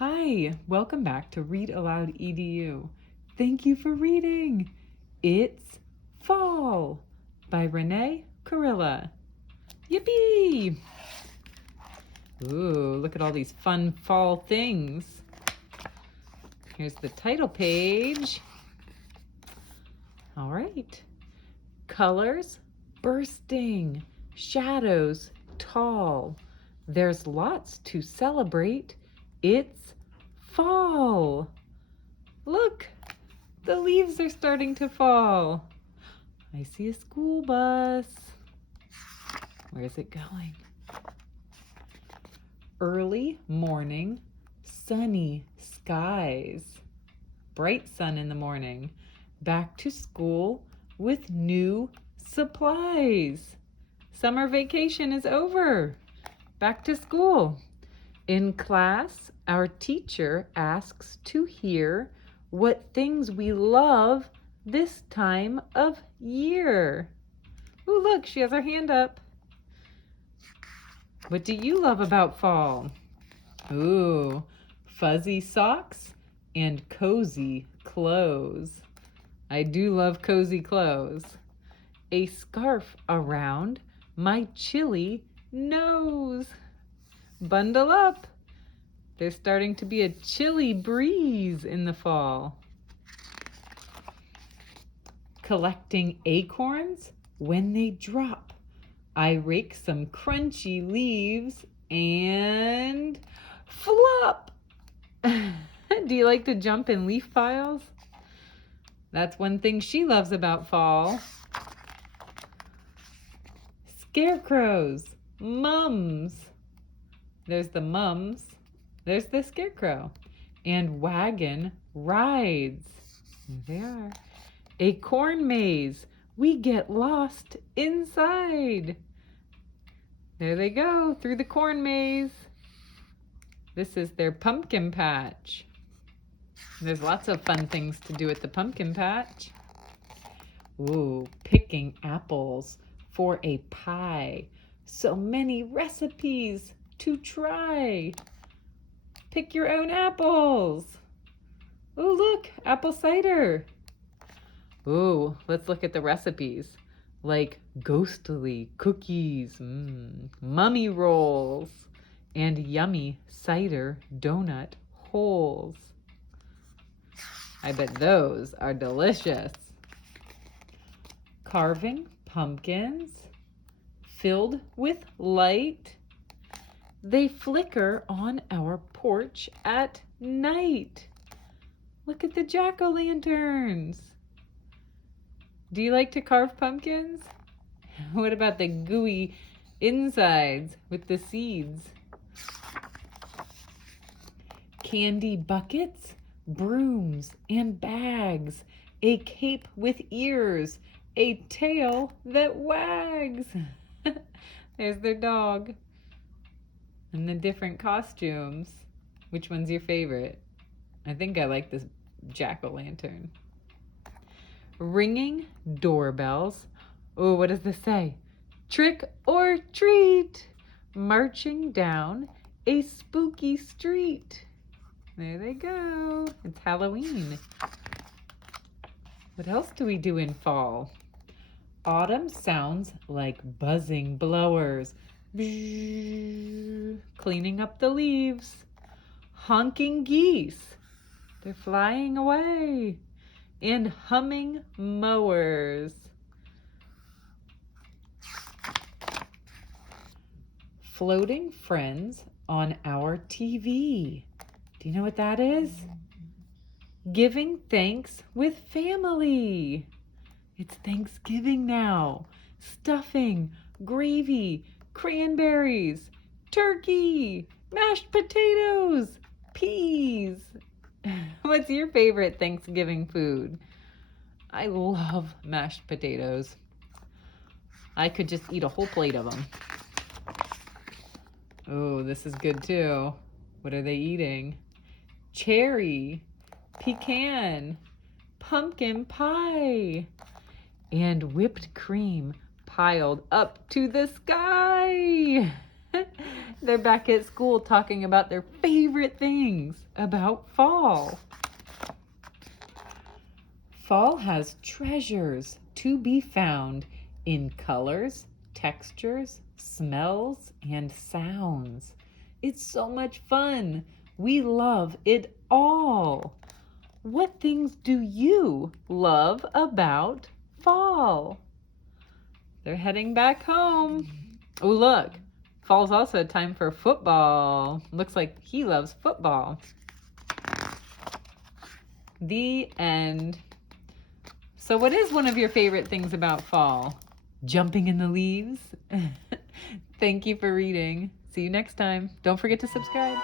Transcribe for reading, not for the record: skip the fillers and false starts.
Hi, welcome back to Read Aloud EDU. Thank you for reading. It's Fall by Renee Carilla. Yippee! Ooh, look at all these fun fall things. Here's the title page. All right. Colors bursting, shadows tall. There's lots to celebrate. It's fall. Look, the leaves are starting to fall. I see a school bus. Where is it going? Early morning, sunny skies. Bright sun in the morning. Back to school with new supplies. Summer vacation is over. Back to school. In class, our teacher asks to hear what things we love this time of year. Ooh, look, she has her hand up. What do you love about fall? Ooh, fuzzy socks and cozy clothes. I do love cozy clothes. A scarf around my chilly nose. Bundle up. There's starting to be a chilly breeze in the fall. Collecting acorns when they drop. I rake some crunchy leaves and flop. Do you like to jump in leaf piles? That's one thing she loves about fall. Scarecrows, mums. There's the mums. There's the scarecrow. And wagon rides. There they are. A corn maze. We get lost inside. There they go, through the corn maze. This is their pumpkin patch. There's lots of fun things to do at the pumpkin patch. Ooh, picking apples for a pie. So many recipes to try. Pick your own apples. Ooh, look, apple cider. Ooh, let's look at the recipes. Like ghostly cookies, mummy rolls, and yummy cider donut holes. I bet those are delicious. Carving pumpkins filled with light. They flicker on our porch at night. Look at the jack-o'-lanterns. Do you like to carve pumpkins? What about the gooey insides with the seeds? Candy buckets, brooms, and bags. A cape with ears. A tail that wags. There's their dog. And the different costumes. Which one's your favorite? I think I like this jack-o'-lantern. Ringing doorbells. Oh, what does this say? Trick or treat. Marching down a spooky street. There they go. It's Halloween. What else do we do in fall? Autumn sounds like buzzing blowers. Cleaning up the leaves. Honking geese. They're flying away. And humming mowers. Floating friends on our TV. Do you know what that is? Giving thanks with family. It's Thanksgiving now. Stuffing, gravy, cranberries, turkey, mashed potatoes, peas. What's your favorite Thanksgiving food? I love mashed potatoes. I could just eat a whole plate of them. Oh, this is good too. What are they eating? Cherry, pecan, pumpkin pie, and whipped cream piled up to the sky. They're back at school talking about their favorite things about fall. Fall has treasures to be found in colors, textures, smells, and sounds. It's so much fun. We love it all. What things do you love about fall? They're heading back home. Oh, look. Fall's also a time for football. Looks like he loves football. The end. So what is one of your favorite things about fall? Jumping in the leaves? Thank you for reading. See you next time. Don't forget to subscribe.